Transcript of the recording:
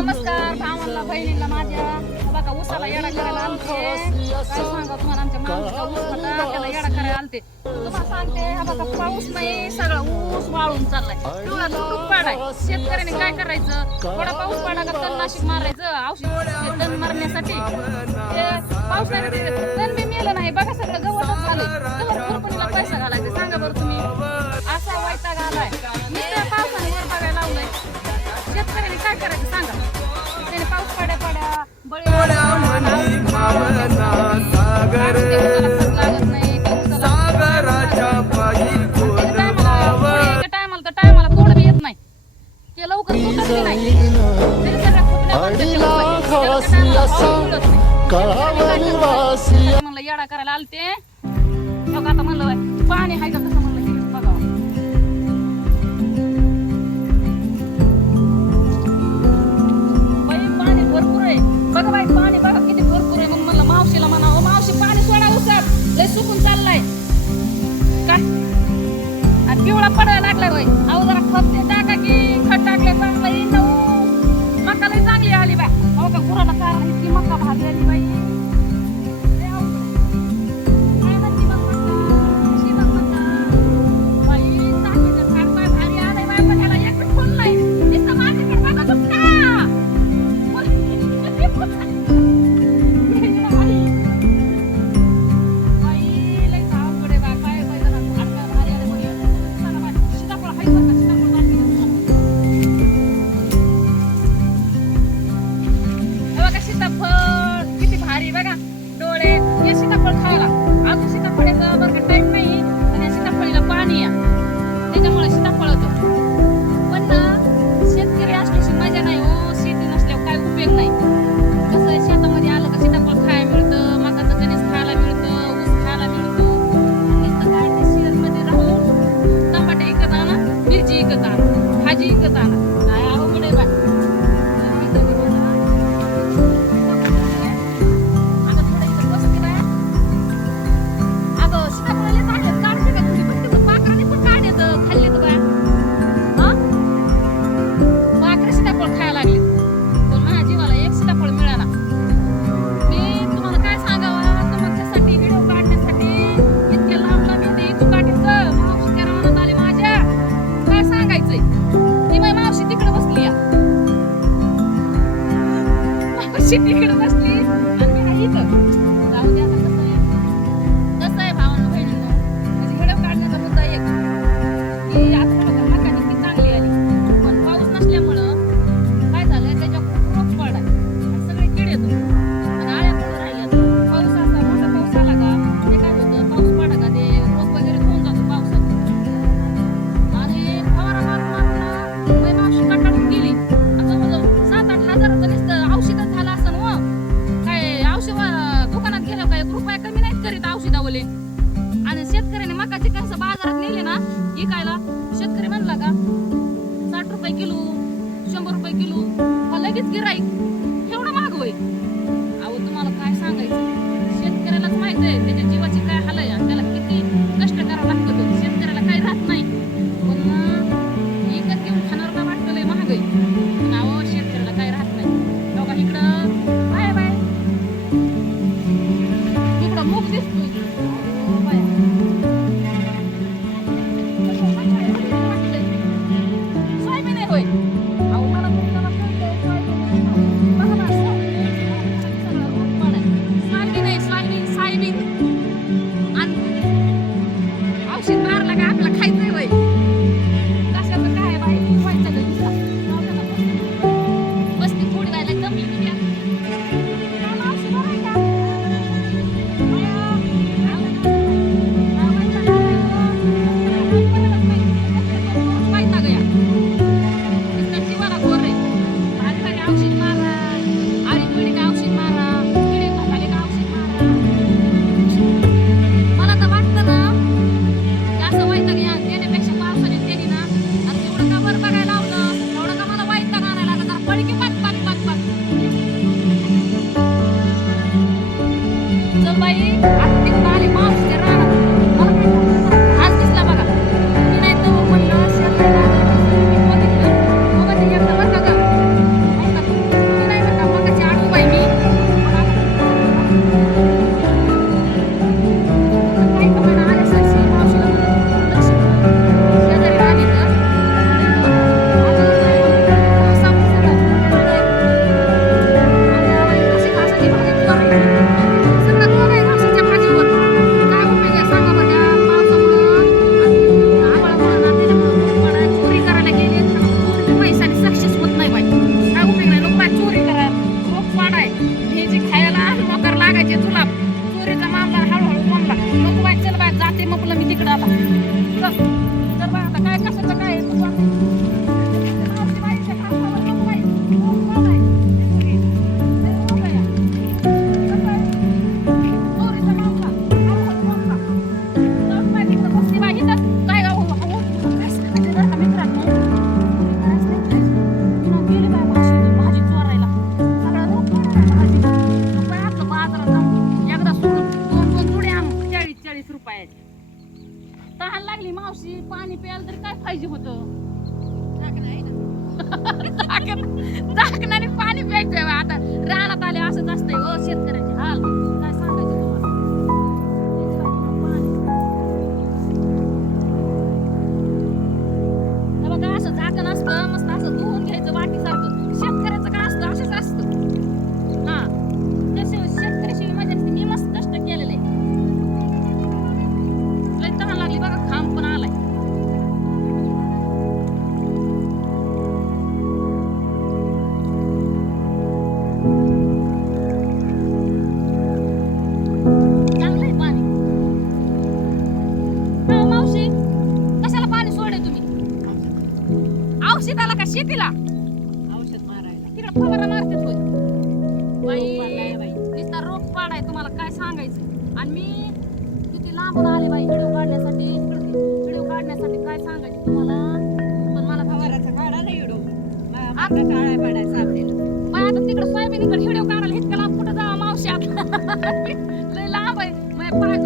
नमस्कार भावांना बहिणीला माझ्या. बघा उसाला येडा करायला आलते काय सांगा तुम्हाला आमच्या माणसाला ऊस म्हणता त्याला येडा करायला आलते तुम्हाला सांगते हा बघा पाऊस नाही सगळा ऊस वाळून चाललाय. डोळा तुटूक पाडाय. शेतकऱ्याने काय करायचं? थोडा पाऊस पाडा का तण नाशिक मारायचं? औषध तण मारण्यासाठी. पाऊस तण बी मेलं नाही. बघा सगळं गवतच झालं. तर कंपनीला पैसा घालायचे. सांगा बरं तुम्ही. असा वैताग आलाय. मी तर पावसाने वर बघायला लावलाय. शेतकऱ्याने काय करायचं? म्हणलं येडा करायला आलते मग आता म्हणलं पाणी हाय का कसं म्हणलं हे बाई पाणी भरपूर आहे. बघा बाई पाणी बघा किती भरपूर आहे. मग म्हणलं मावशीला म्हणावं मावशी पाणी सोडा उसात लय सुकून चाललाय काय पिवळा पडायला लागला बाई अहो जरा खत ते टाका की खत टाकले चांगलं मका लय चांगली आली बा हो का गुराला कारण กลับม बघा सीताफळ किती भारी बघा. डोळे हे सीताफळ खायला. अजून सीताफळ येतं बरं टाइम तिकडे बसली. आणि मी इथं. किलो इसकी गिराईक तहान लागली मावशी. पाणी प्यायला तर काय पाहिजे होतं? झाकणाने पाणी प्यायचंय आता रानात आले असंच असतंय हो शेतकऱ्यांच्या शेतीला औषध मारायला. तिकडे फवारा मारतात होय बाई. नुसता रोग पाडाय तुम्हाला काय सांगायचं? आणि मी किती लांबून आले बाई व्हिडिओ काढण्यासाठी. व्हिडिओ काढण्यासाठी काय सांगायचं तुम्हाला? पण मला फवारा फवाराचा काढा ना इडो माझा टाळ्या पाडाय सापडेल. बाई आता तिकडे सोयाबीनकडे व्हिडिओ काढायला इतकं लांब कुठं जावा मावशी आता लय लांब आहे. पाय